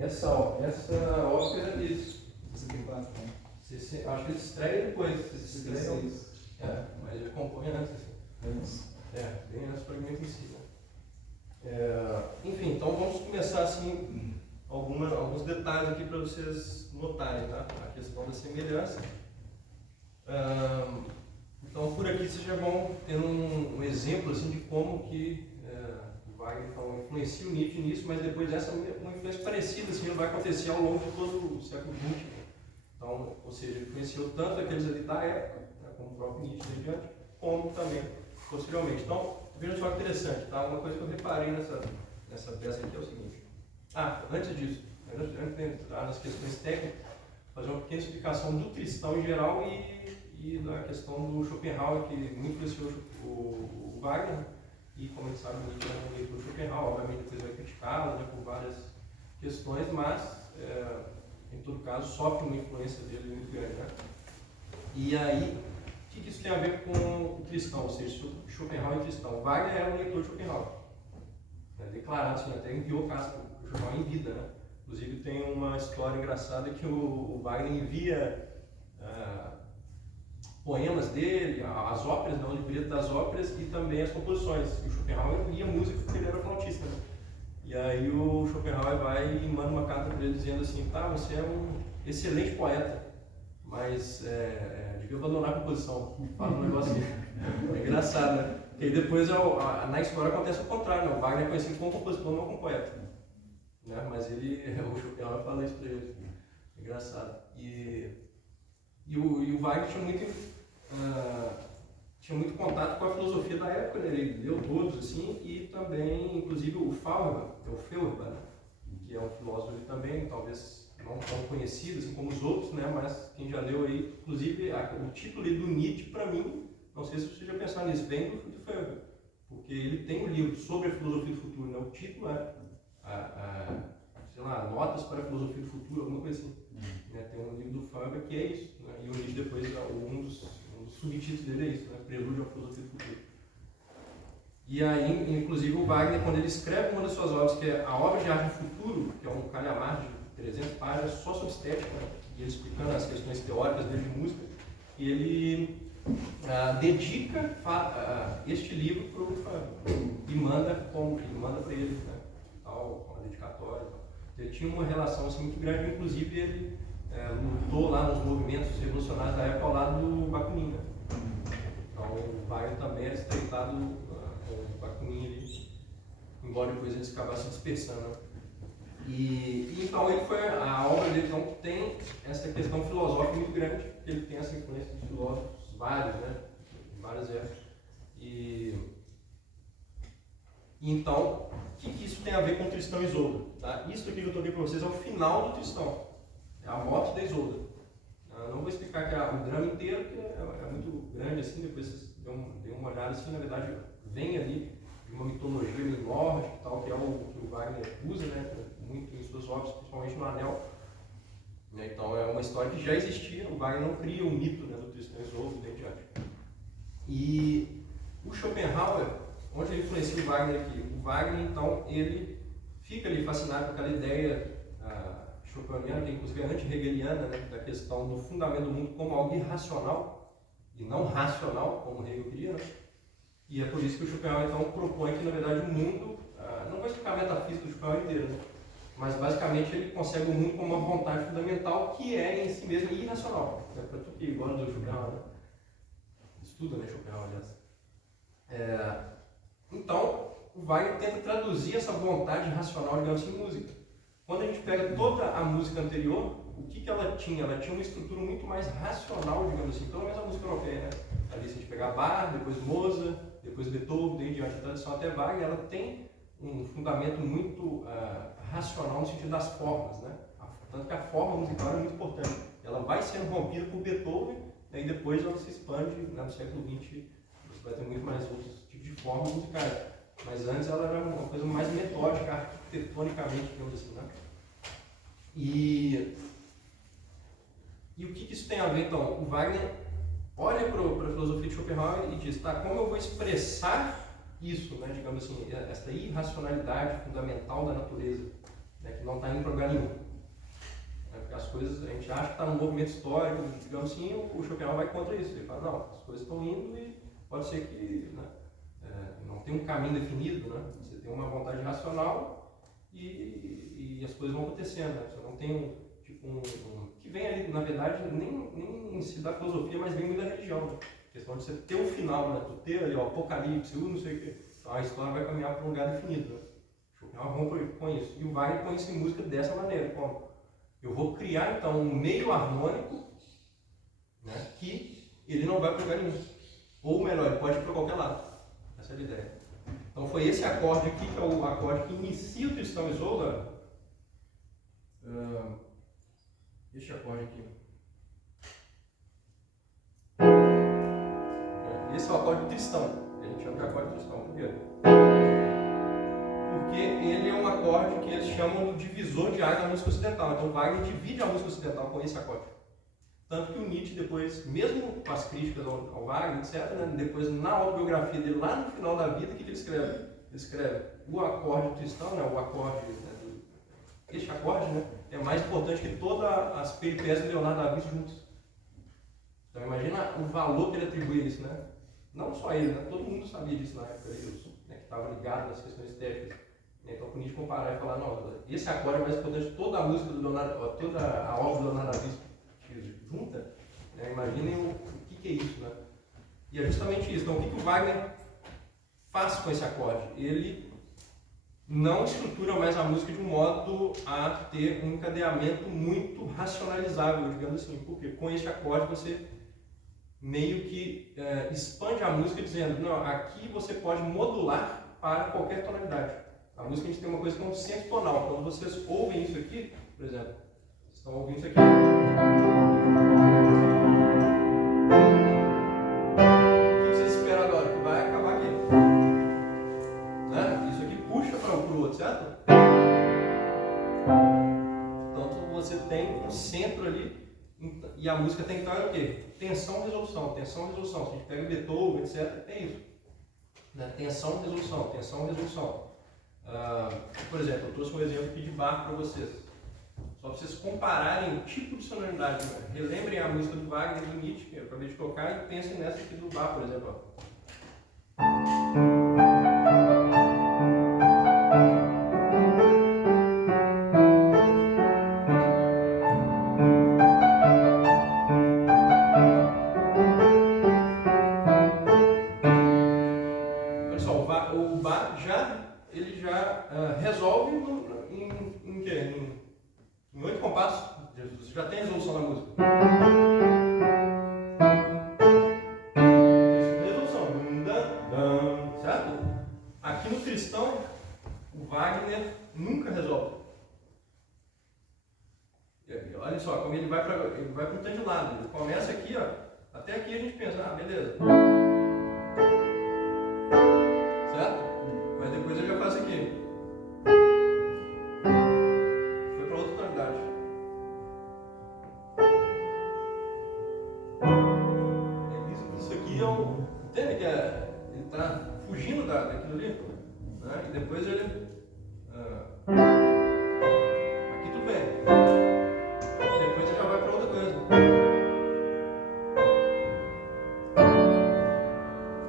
Essa ópera, isso. 64, né? Acho que ele estreia depois. 66. Mas ele compõe antes. Antes. Bem antes do fragmento em si. Né? Enfim, então vamos começar assim, alguns detalhes aqui para vocês notarem, tá? A questão da semelhança. Então, por aqui vocês já vão tendo um exemplo assim, de como que o Wagner influencia o Nietzsche nisso, mas depois dessa uma influência parecida assim, vai acontecer ao longo de todo o século XX. Então, ou seja, ele influenciou tanto aqueles ali da época, né, como o próprio Nietzsche e diante, como também posteriormente. Então, vejam só que interessante, tá? Uma coisa que eu reparei nessa peça aqui é o seguinte. Antes disso, antes de entrar nas questões técnicas, fazer uma pequena explicação do cristão em geral e da questão do Schopenhauer, que influenciou o Wagner, e como a gente sabe, o Nietzsche é um leitor do Schopenhauer, obviamente depois vai criticá-lo, né, por várias questões, mas em todo caso sofre uma influência dele muito grande. Né? E aí, o que isso tem a ver com o cristão, ou seja, Schopenhauer e cristão? Wagner era um leitor de Schopenhauer, declarado assim, até enviou cartas para o Schopenhauer em vida. Né? Inclusive tem uma história engraçada que o Wagner envia poemas dele, as óperas, o livreto das óperas e também as composições. E o Schopenhauer lia música porque ele era flautista. Né? E aí o Schopenhauer vai e manda uma carta para ele dizendo assim, você é um excelente poeta, mas devia abandonar a composição. Fala um negócio assim. É engraçado, né? Porque aí depois na história acontece o contrário, né? O Wagner é conhecido como compositor, não como poeta. Né? Mas o Schopenhauer fala isso para ele. É engraçado. E o Wagner tinha muito contato com a filosofia da época, né? Ele leu todos, assim, e também, inclusive, o Feuerbach, né? Que é um filósofo ali também, talvez não tão conhecido assim como os outros, né? Mas quem já leu aí, inclusive, o título ali do Nietzsche, para mim, não sei se você já pensou nisso, vem do Feuerbach, porque ele tem um livro sobre a filosofia do futuro, né? O título é sei lá, Notas para a Filosofia do Futuro, alguma coisa assim. Né? Tem um livro do Feuerbach que é isso, né? E o Nietzsche depois, um dos subtítulos dele é isso, né? Prelúdio à Filosofia do Futuro. E aí, inclusive, o Wagner, quando ele escreve uma das suas obras, que é a obra de arte do futuro, que é um calhamaço de 300 páginas só sobre estética, né? E ele explicando as questões teóricas dele de música, e ele dedica este livro para o Feuerbach e manda para ele, né? Tal, uma dedicatória. Ele tinha uma relação assim, muito grande, inclusive ele lutou lá nos movimentos revolucionários da época ao lado do Bakunin. Né? Então o Wagner também era estreitado com o Bakunin ali, embora depois eles acabassem se dispersando. Né? E então a obra dele então, tem essa questão filosófica muito grande, porque ele tem essa influência de filósofos vários, né? Em várias épocas. E então, o que isso tem a ver com o Tristão e Isolda? Tá? Isso aqui que eu estou aqui para vocês é o final do Tristão, é a morte da Isolda. Eu não vou explicar aqui o drama inteiro, porque é muito grande assim, depois vocês dêem uma olhada assim, na verdade vem ali de uma mitologia meio nórdica, tal, que é o que o Wagner usa, né, muito em suas obras, principalmente no Anel. Então é uma história que já existia, o Wagner não cria o mito, né, do Tristão e Isolda e daí diante. E o Schopenhauer, onde ele influencia o Wagner aqui? O Wagner, então, ele fica ali fascinado com aquela ideia schopenhaueriana, que inclusive é anti-hegeliana, né, da questão do fundamento do mundo como algo irracional e não racional, como Hegel queria. Né? E é por isso que o Schopenhauer, então, propõe que, na verdade, o mundo, não vou explicar a metafísica do Schopenhauer inteiro, né? Mas, basicamente, ele concebe o mundo como uma vontade fundamental que é, em si mesmo, irracional. É para tu que gosta do Schopenhauer, né? Estuda, né, Schopenhauer, aliás. Então, o Wagner tenta traduzir essa vontade racional, digamos assim, em música. Quando a gente pega toda a música anterior, o que ela tinha? Ela tinha uma estrutura muito mais racional, digamos assim, pelo menos a música europeia, né? Ali, se a gente pegar Bach, depois Mozart, depois Beethoven, daí diante da tradição até Wagner, ela tem um fundamento muito racional no sentido das formas, né? Tanto que a forma musical é muito importante. Ela vai sendo rompida por Beethoven, né? E depois ela se expande, né? No século XX, você vai ter muito mais outros tipos de formas musicais. Mas antes ela era uma coisa mais metódica, arquitetonicamente, digamos assim, né? E o que isso tem a ver, então? O Wagner olha para a filosofia de Schopenhauer e diz, como eu vou expressar isso, né, digamos assim, essa irracionalidade fundamental da natureza, né, que não está indo para lugar nenhum. Porque as coisas, a gente acha que está num movimento histórico, digamos assim, o Schopenhauer vai contra isso. Ele fala, não, as coisas estão indo e pode ser que, né, não tem um caminho definido, né? Você tem uma vontade racional e as coisas vão acontecendo, né? Você não tem que vem ali, na verdade, nem em si da filosofia, mas vem muito da religião, né? A questão de você ter um final, né? Tu ter ali o apocalipse, não sei o quê. Então a história vai caminhar para um lugar definido, né? Schopenhauer rompe com isso. E o Wagner põe isso em música dessa maneira, como eu vou criar então um meio harmônico, né, que ele não vai para lugar nenhum. Ou melhor, ele pode ir para qualquer lado. Essa é a ideia. Então foi esse acorde aqui, que é o acorde que inicia o Tristão e Isolda. Este acorde aqui. Esse é o acorde do Tristão. A gente chama de acorde Tristão. Por quê? Porque ele é um acorde que eles chamam de divisor de área na música ocidental. Então Wagner divide a música ocidental com esse acorde. Tanto que o Nietzsche depois, mesmo com as críticas ao Wagner, etc., né, depois na autobiografia dele, lá no final da vida, o que ele escreve? Ele escreve o acorde Tristão, né, o acorde, né, este acorde, né, é mais importante que todas as peripécias de Leonardo da Vinci juntos. Então imagina o valor que ele atribui a isso, né? Não só ele, né? Todo mundo sabia disso na época, né, que estava ligado nas questões estéticas. Então, quando a gente comparar e falar, não, esse acorde é mais importante que toda a música do Leonardo, toda a obra do Leonardo da Vinci junta, né? Imaginem o que é isso, né? E é justamente isso. Então, o que o Wagner faz com esse acorde? Ele não estrutura mais a música de um modo a ter um encadeamento muito racionalizável, digamos assim, porque com esse acorde você meio que expande a música dizendo, não, aqui você pode modular para qualquer tonalidade. A música a gente tem uma coisa que é um centro tonal. Quando vocês ouvem isso aqui, por exemplo, vocês estão ouvindo isso aqui. O que vocês esperam agora? Que vai acabar aqui. Né? Isso aqui puxa para o outro, certo? Então você tem um centro ali e a música tem que estar o quê? Tensão, resolução, tensão, resolução. Se a gente pega Beethoven, etc., tem isso. Né? Tensão, resolução, tensão, resolução. Por exemplo, eu trouxe um exemplo aqui de Bach para vocês. Só para vocês compararem o tipo de sonoridade. Né? Relembrem a música do Wagner e do Nietzsche, que eu acabei de tocar, e pensem nessa aqui do Bach, por exemplo. Olha só, o Bach ele já resolve em quê? Em 8 compassos. Você já tem a resolução da música. Resolução. Certo? Aqui no Tristão, o Wagner nunca resolve. Olha só, como ele vai para um tanto de lado. Ele começa aqui, ó. Até aqui a gente pensa, beleza. Certo? Mas depois ele já faz aqui. Foi para outra tonalidade. Isso aqui é um. Entende que ele está fugindo daquilo ali? Né? E depois ele. Aqui tudo bem. Depois ele já vai para outra coisa.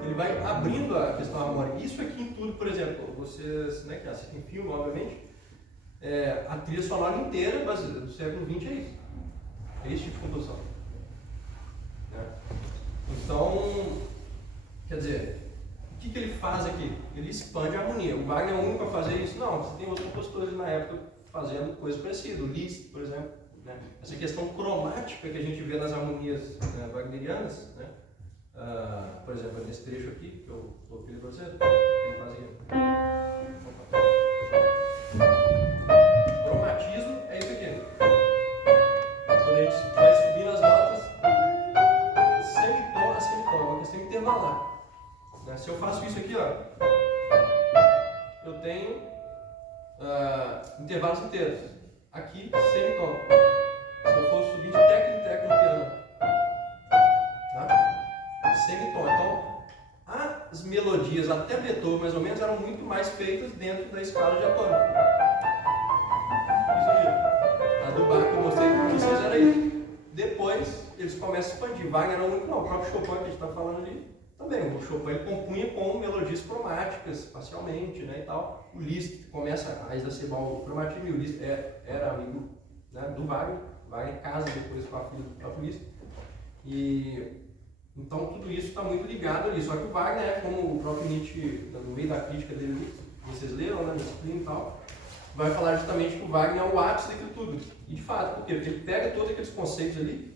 Ele vai abrindo a questão harmônica. Isso aqui em tudo, por exemplo, vocês, né, que assistem filme, obviamente, a trilha sonora inteira do século XX é isso. É esse tipo de composição. Né? Então, quer dizer, o que ele faz aqui? Ele expande a harmonia. O Wagner é o único a fazer isso? Não, você tem outros compositores na época fazendo coisa parecida. O Liszt, por exemplo. Né? Essa questão cromática que a gente vê nas harmonias wagnerianas, né? Por exemplo, nesse trecho aqui, que eu coloquei para você, ele fazia. Cromatismo é isso aqui. Quando a gente vai subir as notas, semitom a semitom, é uma questão intervalar. Né? Se eu faço isso aqui, ó, eu tenho intervalos inteiros. Aqui, semitom. Se eu for subir de tecla em tecla no piano, tá? Semitom. Então, as melodias até Beethoven, mais ou menos, eram muito mais feitas dentro da escala diatônica. do bar que eu mostrei para vocês era isso. Depois eles começam a expandir. Wagner era o único, não. O próprio Chopin que a gente está falando ali também. O Chopin ele compunha com melodias cromáticas, parcialmente, né, e tal. O Liszt começa a exacerbar o cromatismo, e o Liszt era amigo, né, do Wagner. Wagner casa depois com a filha do próprio Liszt. E então tudo isso está muito ligado ali. Só que o Wagner, como o próprio Nietzsche, no meio da crítica dele, vocês leram, né, Disciplina e tal, vai falar justamente que o Wagner é o ápice daquilo tudo. E de fato, por quê? Porque ele pega todos aqueles conceitos ali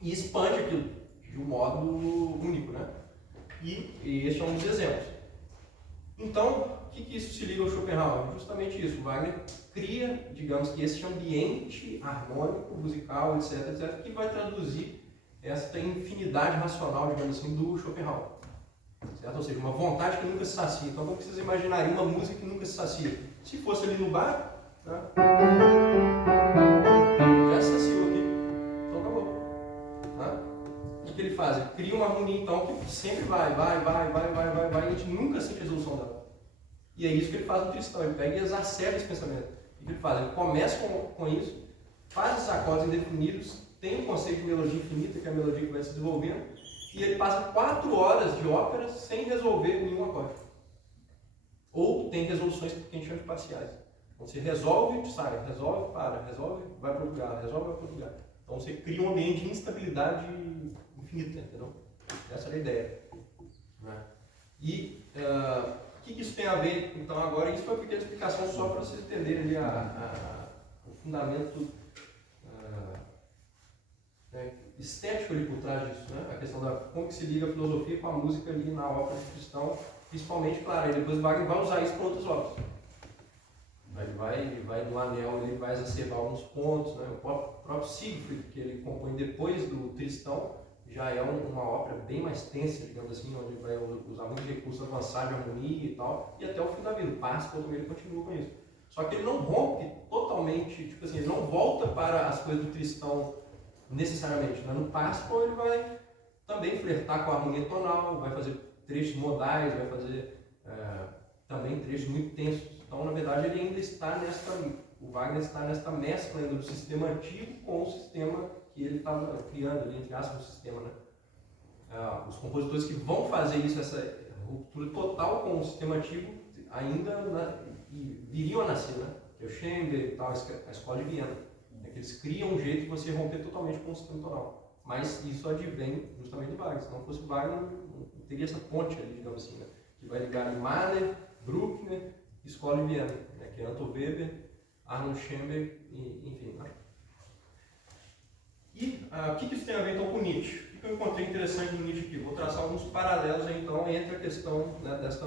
e expande aquilo de um modo único, né? E este é um dos exemplos. Então, o que isso se liga ao Schopenhauer? Justamente isso. O Wagner cria, digamos que esse ambiente harmônico, musical, etc., etc., que vai traduzir essa infinidade racional, digamos assim, do Schopenhauer. Certo? Ou seja, uma vontade que nunca se sacia. Então, como vocês imaginariam uma música que nunca se sacia? Se fosse ali no bar, né? Já se saciou aqui. Então, acabou. Né? O que ele faz? Ele cria uma harmonia, então, que sempre vai, e a gente nunca sente a resolução dela. E é isso que ele faz no Tristão. Ele pega e exacerba esse pensamento. O que ele faz? Ele começa com isso, faz os acordes indefinidos, tem o conceito de melodia infinita, que é a melodia que vai se desenvolvendo, e ele passa 4 horas de ópera sem resolver nenhum acorde. Ou tem resoluções que a gente chama de parciais. Então você resolve, sai, resolve, para, resolve, vai para outro lugar, resolve, vai para outro lugar. Então você cria um ambiente de instabilidade infinita, entendeu? Essa era a ideia. Né? E o que isso tem a ver? Então agora isso foi uma pequena explicação só para vocês entenderem ali o fundamento estético ali por trás disso, né? A questão da como que se liga a filosofia com a música ali na ópera de Tristão, principalmente, claro, e depois Wagner vai usar isso para outras obras. Vai no Anel, ele vai exacerbar alguns pontos, né? O próprio Siegfried, que ele compõe depois do Tristão, já é uma ópera bem mais tensa, digamos assim, onde ele vai usar muito recurso avançado de harmonia e tal, e até o fim da vida. O Pássaro também ele continua com isso. Só que ele não rompe totalmente, tipo assim, ele não volta para as coisas do Tristão necessariamente. Né? No Pássaro ele vai também flertar com a harmonia tonal, vai fazer trechos modais, vai fazer também trechos muito tensos. Então, na verdade, ele ainda está o Wagner está nesta mescla ainda do sistema antigo com o sistema que ele estava criando ali, entre aspas, o sistema, né? Os compositores que vão fazer isso, essa ruptura total com o sistema antigo, ainda viriam a nascer, né? Que é o Schoenberg e tal, a escola de Viena. É que eles criam um jeito de você romper totalmente com o sistema tonal. Mas isso advém justamente do Wagner. Se não fosse o Wagner, não teria essa ponte ali, digamos assim, né? Que vai ligar em Mahler, Bruckner, Escola de Viena, né? Que é Anton Weber, Arnold Schoenberg, enfim. Né? E o que isso tem a ver então com Nietzsche? O que eu encontrei interessante no Nietzsche aqui? Vou traçar alguns paralelos então entre a questão, né, desta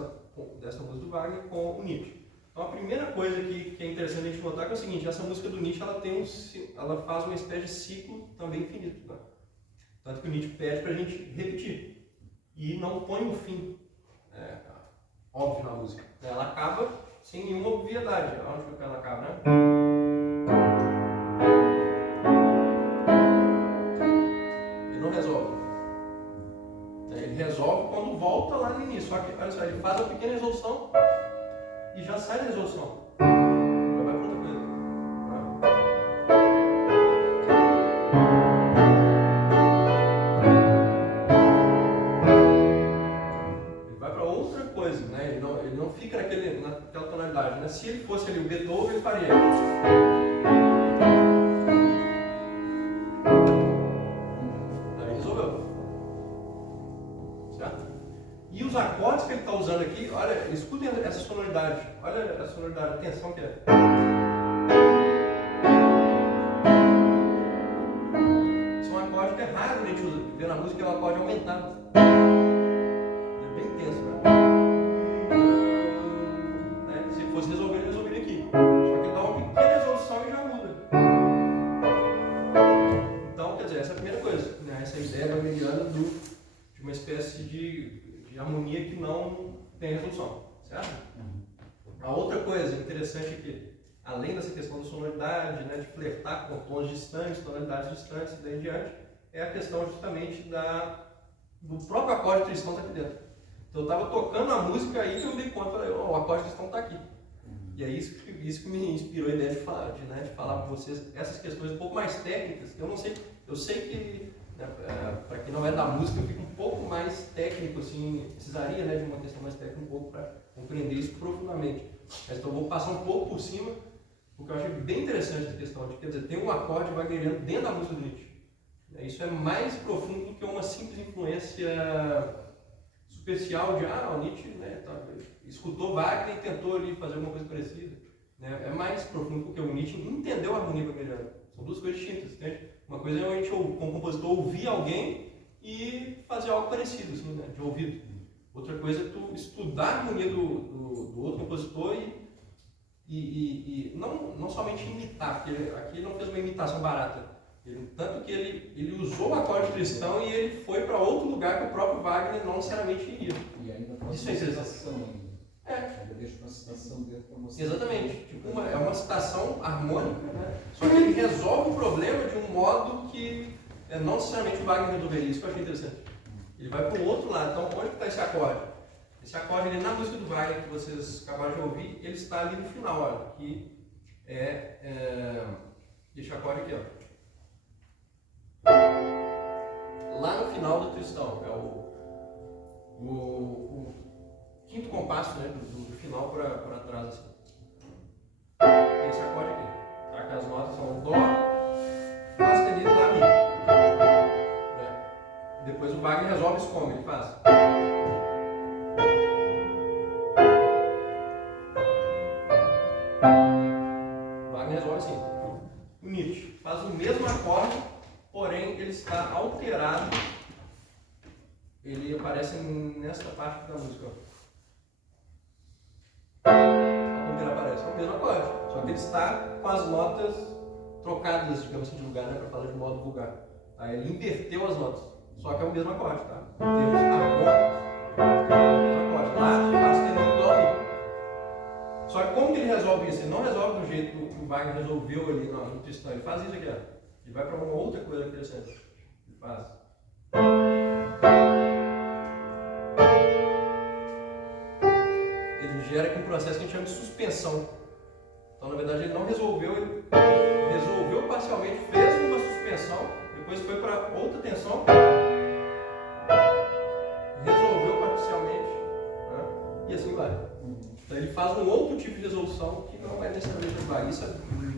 música do Wagner com o Nietzsche. Então a primeira coisa que é interessante a gente notar é o seguinte: essa música do Nietzsche ela faz uma espécie de ciclo também infinito. Né? Tanto que o Nietzsche pede para a gente repetir e não põe um fim óbvio na música. Ela acaba sem nenhuma obviedade. Onde que ela acaba, né? Ele não resolve. Ele resolve quando volta lá no início. Só que, olha só, ele faz uma pequena resolução e já sai da resolução. Já vai para outra coisa. Ele vai para outra coisa, né? Ele não fica naquela tonalidade. Né? Se ele fosse ali o Beethoven, ele faria. Aí resolveu. Certo? E os acordes que ele está usando aqui, olha, escutem essa sonoridade. Olha a sonoridade, a atenção que é. Esse é um acorde que é raro a gente ver na música, é um acorde aumentado. É bem tenso, né? Se fosse resolver, ele resolveria aqui. Só que dá uma pequena resolução e já muda. Então, quer dizer, essa é a primeira coisa. Né? Essa ideia wagneriana de uma espécie de harmonia que não tem resolução, certo? A outra coisa interessante é que, além dessa questão da sonoridade, né, de flertar com tons distantes, tonalidades distantes e daí em diante, é a questão justamente do próprio acorde cristão está aqui dentro. Então eu estava tocando a música aí que eu me dei conta, falei, o acorde cristão está aqui. E é isso que me inspirou a ideia de falar para vocês essas questões um pouco mais técnicas. Eu sei que, né, para quem não é da música, eu fico um pouco mais técnico, assim, precisaria, né, de uma questão mais técnica um pouco para compreender isso profundamente. Mas então eu vou passar um pouco por cima, porque eu achei bem interessante essa questão de, quer dizer, tem um acorde wagneriano dentro da música do Nietzsche. Isso é mais profundo do que uma simples influência superficial de, o Nietzsche, né, escutou Wagner e tentou ali fazer alguma coisa parecida. Né? É mais profundo porque o Nietzsche entendeu a harmonia wagneriana. São duas coisas distintas, entende? Uma coisa é a gente, como compositor, ouvir alguém e fazer algo parecido, assim, né, de ouvido. Outra coisa é tu estudar a harmonia do outro compositor e não somente imitar, porque aqui ele não fez uma imitação barata. Tanto que ele usou o acorde cristão e ele foi para outro lugar que o próprio Wagner não necessariamente iria. E ainda faz Isso uma é interessante. citação ainda. Ainda deixa uma citação dentro para mostrar. Exatamente. Tipo é uma citação harmônica, né? Só que ele resolve o problema de um modo que não necessariamente o Wagner resolveria. Isso que eu achei interessante. Ele vai para o outro lado. Então, onde está esse acorde? Esse acorde ali na música do Wagner que vocês acabaram de ouvir, ele está ali no final, olha, que esse acorde aqui, ó. Lá no final do Tristão, é o quinto compasso, né, do final para trás, assim. Esse acorde aqui, tá? Que as notas são Dó, Fá sustenido, Lá, Mi. Né? Depois o Wagner resolve isso como? Ele faz. O Wagner resolve assim. O Nietzsche faz o mesmo acorde, porém ele está alterado. Ele aparece nesta parte da música. Olha como ele aparece. É o mesmo acorde, só que ele está com as notas trocadas, digamos assim, de lugar, né, para falar de modo vulgar. Tá? Ele inverteu as notas, só que é o mesmo acorde, tá? Em termos harmônicos, é o mesmo acorde. Lá, Fá sustenido, Dó, Mi. Só que como que ele resolve isso? Ele não resolve do jeito que o Wagner resolveu ali no Tristão. Ele faz isso aqui, ó. Ele vai para uma outra coisa interessante. Ele faz. Ele gera aqui um processo que a gente chama de suspensão. Então, na verdade, ele não resolveu, ele resolveu parcialmente, fez uma suspensão, depois foi para outra tensão, resolveu parcialmente, né? E assim vai. Então, ele faz um outro tipo de resolução que não é necessariamente igual. Isso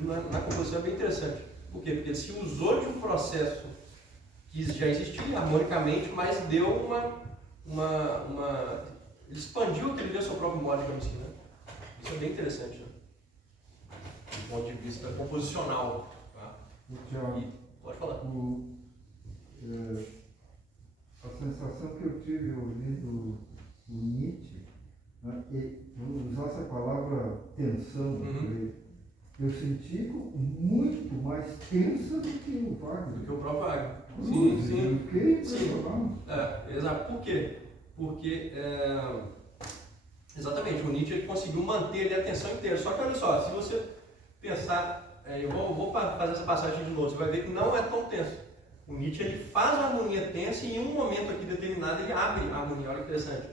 na composição é bem interessante. Por quê? Porque ele se usou de um processo que já existia harmonicamente, mas deu ele expandiu aquele deu seu próprio modo, digamos assim, né? Isso é bem interessante, né? Do ponto de vista composicional. Tá? Pode falar. A sensação que eu tive ouvindo o Nietzsche, né, vamos usar essa palavra tensão, eu senti muito mais tensa do que o Wagner. Do que o próprio Wagner. Sim. Eu fiquei impressionado. Exato. Por quê? Porque, exatamente, o Nietzsche conseguiu manter ali a tensão inteira. Só que olha só, se você pensar, eu vou fazer essa passagem de novo, você vai ver que não é tão tenso. O Nietzsche ele faz a harmonia tensa e em um momento aqui determinado ele abre a harmonia. Olha que interessante.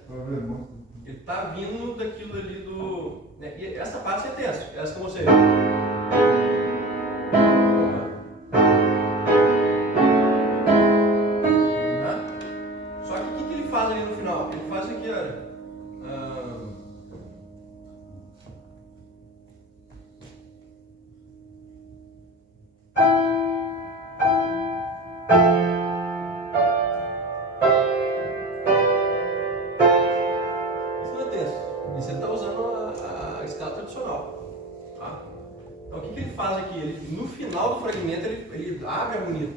Ele está vindo daquilo ali do... Né? E essa parte é tenso, essa que você... Só que o que ele faz ali no final? Ele faz aqui, olha... Isso ele está usando a escala tradicional. Tá? Então o que ele faz aqui? Ele, no final do fragmento ele abre a harmonia,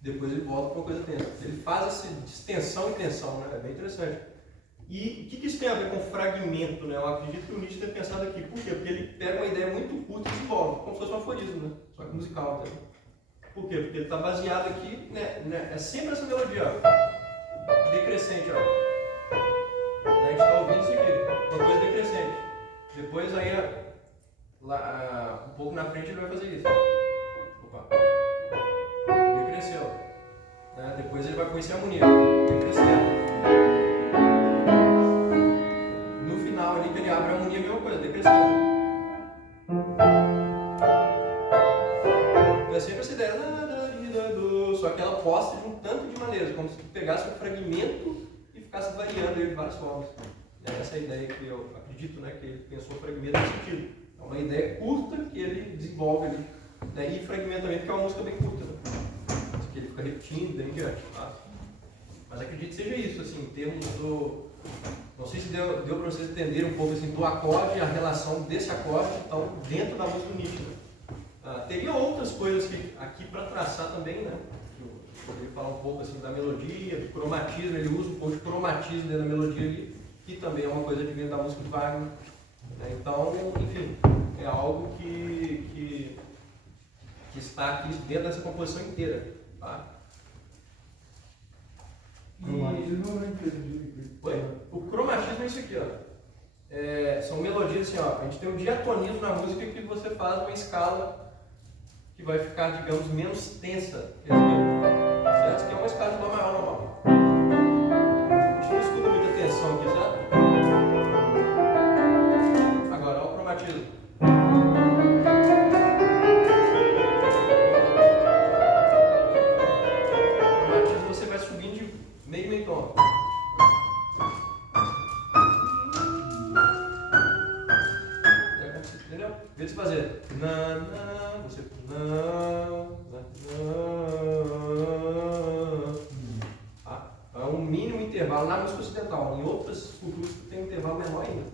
depois ele volta para uma coisa tensa. Ele faz essa distensão e tensão, né? É bem interessante. E o que isso tem a ver com fragmento? Né? Eu acredito que o Nietzsche tenha pensado aqui. Por quê? Porque ele pega uma ideia muito curta e desenvolve, como se fosse um aforismo, né? Só que musical até. Por quê? Porque ele está baseado aqui, né? É sempre essa melodia, ó. Decrescente, ó. A gente está ouvindo isso aqui, uma coisa decrescente. Depois aí, lá, um pouco na frente ele vai fazer isso. Opa. Decresceu. Né? Depois ele vai conhecer a harmonia. Decrescendo. No final ali que ele abre a harmonia, a mesma coisa, decrescendo. só que ela posta de um tanto de maneiras, como se tu pegasse um fragmento e ficasse variando ele de várias formas. Essa é a ideia que eu acredito, né, que ele pensou fragmento nesse sentido. É uma ideia curta que ele desenvolve ali, né, e fragmentamento, que é uma música bem curta, né, que ele fica repetindo, daí em diante. Tá? Mas acredito que seja isso, assim, em termos do... Não sei se deu para vocês entenderem um pouco assim, do acorde, a relação desse acorde, então, dentro da música do Nietzsche. Né? Teria outras coisas aqui para traçar também, né? Eu poderia falar um pouco assim, da melodia, do cromatismo, ele usa um pouco de cromatismo dentro da melodia ali, que também é uma coisa que vem da música do Wagner. Né? Então, enfim, é algo que está aqui dentro dessa composição inteira. Tá? Cromatismo eu não entendi. O cromatismo é isso aqui, ó. São melodias assim, ó. A gente tem o diatonismo na música que você faz uma escala que vai ficar, digamos, menos tensa. Certo? Isso aqui é uma escala de Dó maior normal. A gente não escuta muita tensão aqui, certo? Agora, olha o cromatismo. O cromatismo você vai subindo de meio tom. Vê se fazer. Você. Tá? É um mínimo intervalo na música ocidental. Em outras culturas tem um intervalo menor ainda.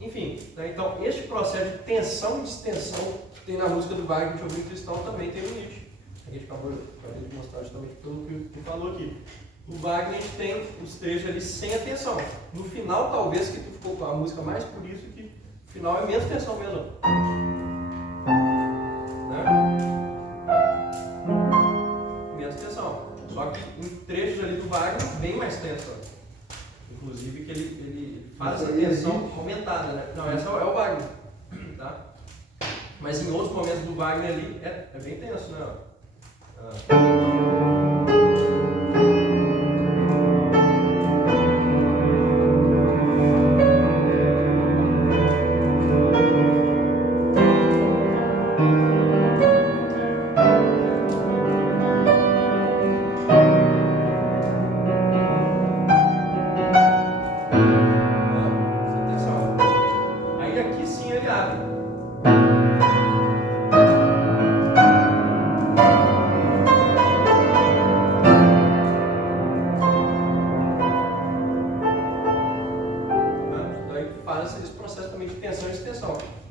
Enfim, né? Então este processo de tensão e distensão que tem na música do Wagner de Orgulho Cristão também tem no Nietzsche. A gente acabou de mostrar justamente pelo que ele falou aqui. No Wagner a gente tem os trechos ali sem a tensão. No final, talvez, que ficou com a música mais por isso, que no final é menos tensão mesmo. Né? Menos tensão. Só que em trechos ali do Wagner, bem mais tensão. Inclusive que ele faz essa tensão aumentada. Né? Não, essa é o Wagner. Tá? Mas em outros momentos do Wagner ali é bem tenso, né? Aí aqui sim ele abre.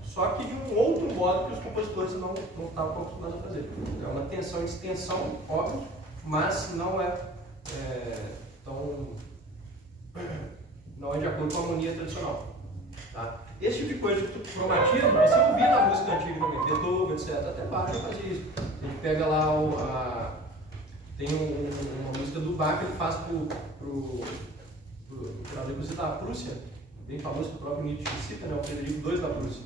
Só que de um outro modo que os compositores não estavam acostumados a fazer. É uma tensão e extensão, óbvio, mas não é de acordo com a harmonia tradicional. Tá? Esse tipo de coisa de cromatismo, você ouvia na música antiga também, Beethoven, etc. Até Bach já fazia isso. A gente pega lá, tem uma música do Bach que ele faz para a Prússia, bem famoso que o próprio Nietzsche cita, né, o Frederico II da Prússia.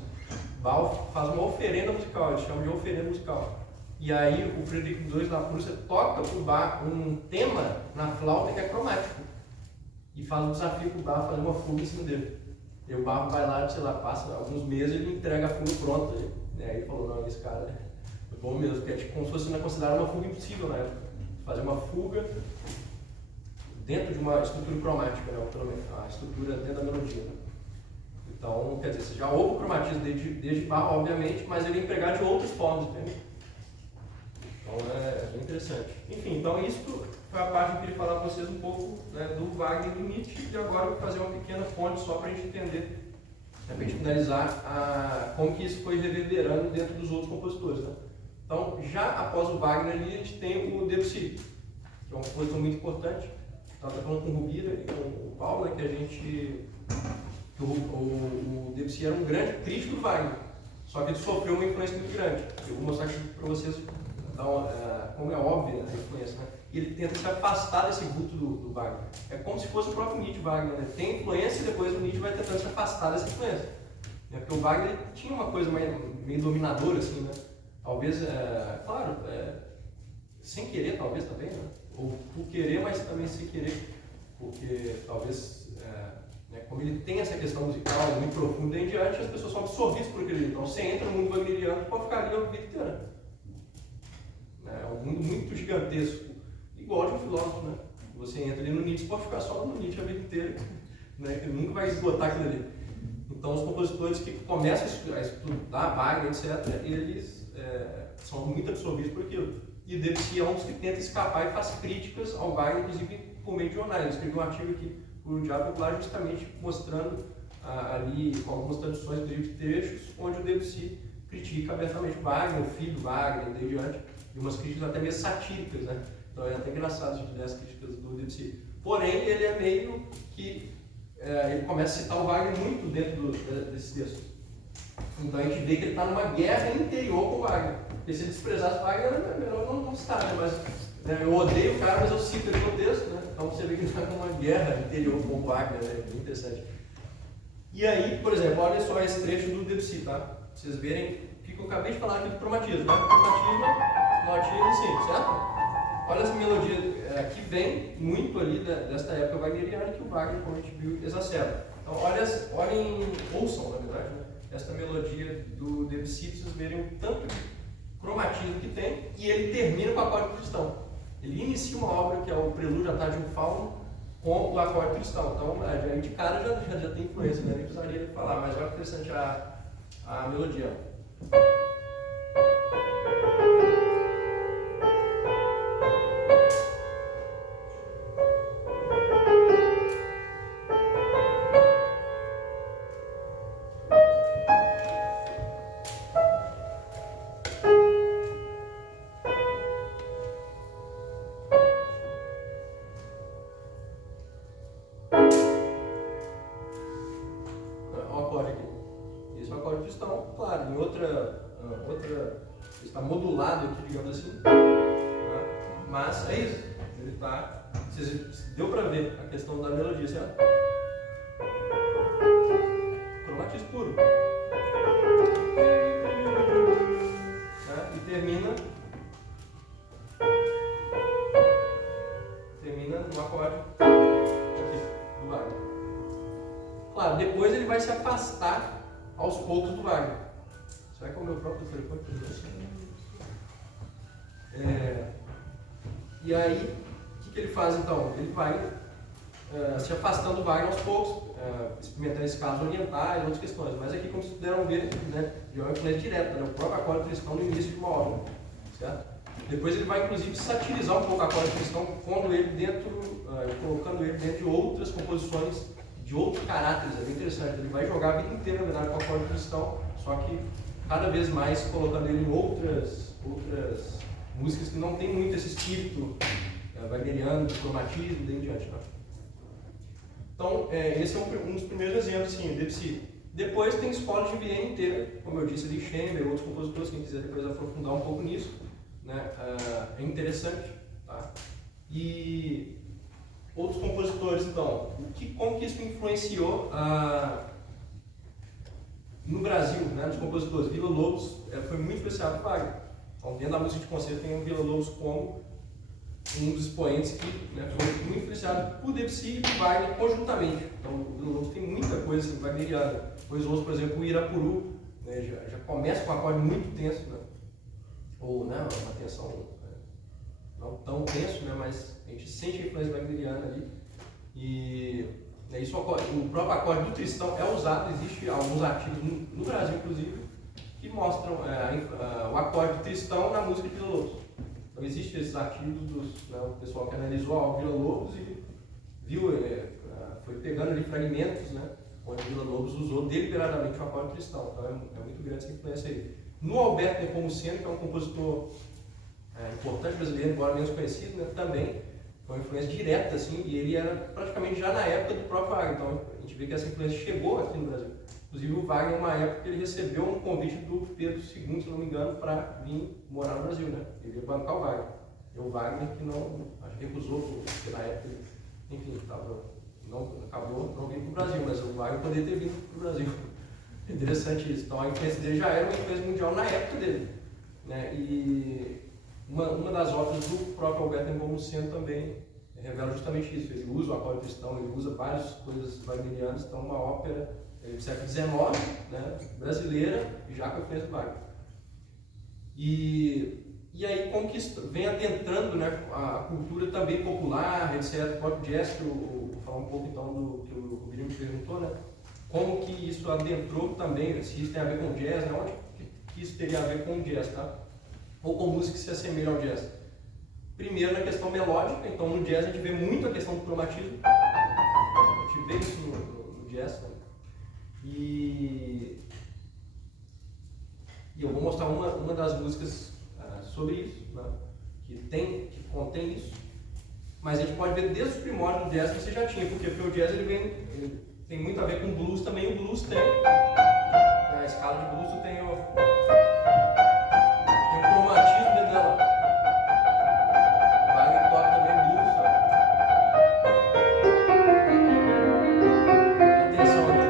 Bach faz uma oferenda musical, eles chamam de oferenda musical. E aí o Frederico II da Prússia toca para o Bach um tema na flauta que é cromático. E faz um desafio para o Bach fazer uma fuga em cima dele. E o Bach vai lá, sei lá, passa alguns meses e ele entrega a fuga pronta. Aí ele falou, não, esse cara é bom mesmo, porque é tipo, como se fosse considerada uma fuga impossível na época. Fazer uma fuga dentro de uma estrutura cromática, né, a estrutura dentro da melodia. Né? Então, quer dizer, você já ouve o cromatismo desde Bach, obviamente, mas ele é empregado de outras formas, entende? Então é bem interessante. Enfim, então isso foi a parte que eu queria falar para vocês um pouco, né, do Wagner e do Nietzsche, e agora eu vou fazer uma pequena fonte só para a gente entender, para a gente finalizar como que isso foi reverberando dentro dos outros compositores. Né? Então, já após o Wagner ali, a gente tem o Debussy, que é um compositor muito importante. Estava falando com o Rubira e com o Paulo, né, que a gente... O Debussy era um grande crítico do Wagner, só que ele sofreu uma influência muito grande. Eu vou mostrar aqui para vocês como é óbvia a influência, né? E ele tenta se afastar desse vulto do Wagner. É como se fosse o próprio Nietzsche Wagner, né? Tem influência e depois o Nietzsche vai tentando se afastar dessa influência. Porque o Wagner tinha uma coisa meio dominadora, assim, né? Talvez, claro, sem querer, talvez também, né? Ou por querer, mas também sem querer, porque talvez, como ele tem essa questão musical muito profunda em diante, as pessoas são absorvidas por aquele. Então você entra no mundo wagneriano e pode ficar ali a vida inteira. né? É um mundo muito gigantesco, igual de um filósofo, né? Você entra ali no Nietzsche, pode ficar só no Nietzsche a vida inteira, né? Que nunca vai esgotar aquilo ali. Então, os compositores que começam a estudar Wagner, etc., eles são muito absorvidos por aquilo. E o Debussy é um dos que tenta escapar e faz críticas ao Wagner, inclusive por meio de jornais. Eu escrevi um artigo aqui para o Diário Popular justamente mostrando ali, com algumas traduções de trechos, onde o Debussy critica abertamente o Wagner, o filho do Wagner, e daí diante, e umas críticas até meio satíricas, né? Então é até engraçado a gente ler as críticas do Debussy. Porém, ele é meio que ele começa a citar o Wagner muito dentro desses textos. Então a gente vê que ele está numa guerra interior com o Wagner. Porque se ele desprezasse o Wagner, é melhor não citar, né? Mas eu odeio o cara, mas eu cito ele no texto, né? Então você vê que ele está numa guerra interior com o Wagner, né? É bem interessante. E aí, por exemplo, olha só esse trecho do Debussy, tá? Pra vocês verem o que eu acabei de falar aqui do cromatismo, né? Cromatismo, sim, certo? Olha essa melodia que vem muito ali desta época wagneriana que o Wagner, como a gente viu, exacerba. Então, ouçam, na verdade, né? Esta melodia do Debussy, para vocês verem o tanto de cromatismo que tem, e ele termina com o acorde cristão. Ele inicia uma obra que é o Prelúdio à Tarde Triunfal com o acorde cristão. Então, aí de cara já tem influência, né? Nem precisaria falar, mas olha que interessante a melodia. Está modulado aqui, digamos assim, né? Mas é isso, ele está, deu para ver a questão da melodia, certo? Cromatismo puro, né? E termina no acorde aqui, do Wagner. Claro, depois ele vai se afastar aos poucos do Wagner. Será que é o meu próprio telefone? E aí, o que ele faz então? Ele vai se afastando do Wagner aos poucos, experimentando escalas orientais, outras questões. Mas aqui, como vocês puderam ver, né, de uma influência direta, né, o próprio acorde cristão no início de uma obra. Certo? Depois ele vai, inclusive, satirizar um pouco o acorde cristão, colocando ele dentro de outras composições de outros caráteres. É bem interessante. Ele vai jogar a vida inteira, na verdade, com o acorde cristão, só que cada vez mais colocando ele em outras músicas que não tem muito esse espírito wagneriano, de cromatismo e daí em diante. Tá? Então, esse é um dos primeiros exemplos, sim, o Debussy. Depois tem escola de Viena inteira, como eu disse ali, Schember, outros compositores, quem quiser depois aprofundar um pouco nisso, né? É interessante. Tá? E outros compositores, então, como que isso influenciou no Brasil, né, nos compositores? Villa-Lobos foi muito especial para Wagner. Então, dentro da música de concerto tem o Villa-Lobos como um dos expoentes que, né, foi muito influenciado por Debussy e por Wagner conjuntamente. Então, o Villa-Lobos tem muita coisa assim, wagneriana. Depois outros, por exemplo, o Irapuru, né, já começa com um acorde muito tenso, né? Ou né, uma tensão não tão tenso, né, mas a gente sente a influência wagneriana ali. E isso, o próprio acorde do Tristão é usado, existe alguns artigos no Brasil, inclusive, que mostram o acorde do Tristão na música de Villa-Lobos. Então, existem esses artigos o pessoal que analisou a Villa-Lobos e viu, foi pegando ali fragmentos, né, onde Villa-Lobos usou deliberadamente o acorde do Tristão. Então, é muito grande essa influência aí. No Alberto Nepomuceno, que é um compositor importante brasileiro, embora menos conhecido, né, também foi uma influência direta, assim, e ele era praticamente já na época do próprio Wagner. Então, a gente vê que essa influência chegou aqui no Brasil. Inclusive, o Wagner, uma época, ele recebeu um convite do Pedro II, se não me engano, para vir morar no Brasil, né? Ele ia bancar o Wagner. E o Wagner que não, acho que recusou, porque na época, enfim, acabou não vindo para o Brasil, mas o Wagner poderia ter vindo para o Brasil. É interessante isso. Então, a influência dele já era uma influência mundial na época dele, né? E uma das obras do próprio Alberto Nepomuceno também revela justamente isso. Ele usa o acorde cristão, ele usa várias coisas wagnerianas. Então, uma ópera do século XIX, né, brasileira, já com a influência do Wagner. E E aí como que isso vem adentrando, né, a cultura também popular, etc. O próprio jazz, que eu vou falar um pouco então do que o Guilherme perguntou, né? Como que isso adentrou também, se isso tem a ver com jazz, né? Onde que isso teria a ver com jazz, tá? Ou com música que se assemelha ao jazz. Primeiro na questão melódica, então no jazz a gente vê muito a questão do cromatismo. A gente vê isso no jazz, né? E eu vou mostrar uma das músicas sobre isso, né? que contém isso. Mas a gente pode ver desde os primórdios do jazz que você já tinha, porque o jazz ele tem muito a ver com blues também. O blues tem, na escala de blues, tem o cromatismo dentro dela. Wagner toca também blues. Atenção aqui.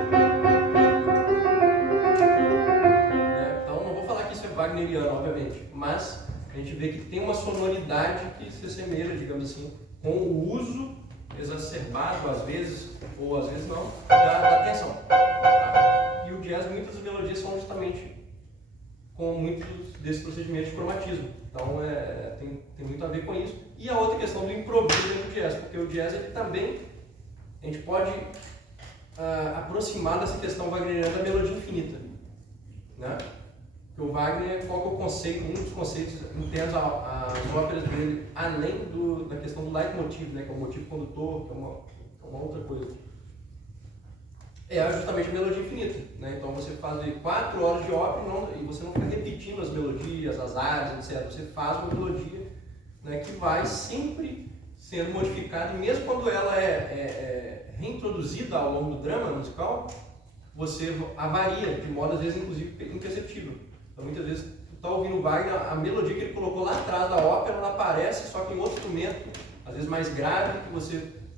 Então não vou falar que isso é wagneriano, obviamente, mas a gente vê que tem uma sonoridade que se assemelha, digamos assim, com o uso exacerbado, às vezes, ou às vezes não, da tensão. Tá? E o jazz, muitas das melodias são justamente com muitos desses procedimentos de cromatismo. Então tem muito a ver com isso. E a outra questão do improviso dentro do jazz, porque o jazz ele também, a gente pode aproximar dessa questão wagneriana da melodia infinita. Né? Porque o Wagner, qual que é o conceito, um dos conceitos internos às óperas dele, além da questão do leitmotiv, né, que é o motivo condutor, que é uma outra coisa, é justamente a melodia infinita. Né? Então você faz 4 horas de ópera e você não fica repetindo as melodias, as áreas, etc. Você faz uma melodia, né, que vai sempre sendo modificada, e mesmo quando ela é reintroduzida ao longo do drama musical, você a varia, de modo às vezes inclusive imperceptível. Então muitas vezes tu está ouvindo o Wagner, a melodia que ele colocou lá atrás da ópera, ela aparece só que em outro instrumento, às vezes mais grave, que você,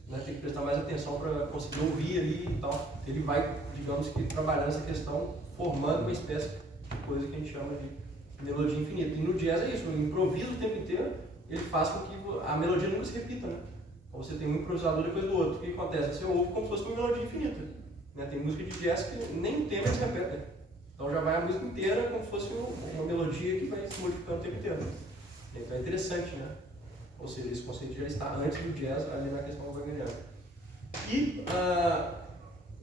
né, tem que prestar mais atenção para conseguir ouvir ali e tal. Ele vai, digamos que, trabalhando essa questão, formando uma espécie de coisa que a gente chama de melodia infinita. E no jazz é isso, o improviso o tempo inteiro, ele faz com que a melodia nunca se repita, né? Então você tem um improvisador depois do outro. O que acontece? Você ouve como se fosse uma melodia infinita. Né? Tem música de jazz que nem o tema se repete. Então já vai a música inteira como se fosse uma melodia que vai se modificando o tempo inteiro. Então é interessante, né? Ou seja, esse conceito já está antes do jazz ali na questão wagneriana. E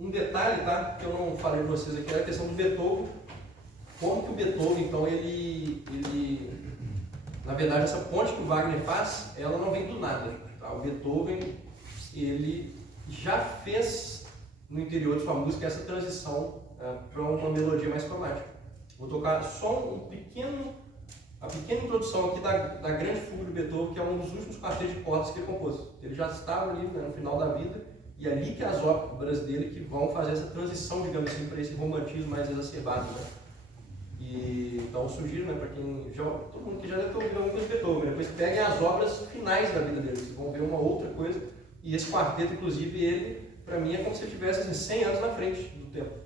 um detalhe, tá, que eu não falei para vocês aqui, é a questão do Beethoven. Como que o Beethoven, então, ele na verdade, essa ponte que o Wagner faz, ela não vem do nada. Tá? O Beethoven, ele já fez no interior de sua música essa transição para uma melodia mais cromática. Vou tocar só a pequena introdução aqui da grande fuga de Beethoven, que é um dos últimos quartetos de cordas que ele compôs. Ele já estava ali, né, no final da vida, e ali que as obras dele que vão fazer essa transição, digamos assim, para esse romantismo mais exacerbado. Né? E, então eu sugiro, né, para quem todo mundo que já deve ter ouvido alguma coisa de Beethoven, depois peguem as obras finais da vida dele, vocês vão ver uma outra coisa. E esse quarteto, inclusive, ele, para mim, é como se ele estivesse assim, 100 anos na frente do tempo.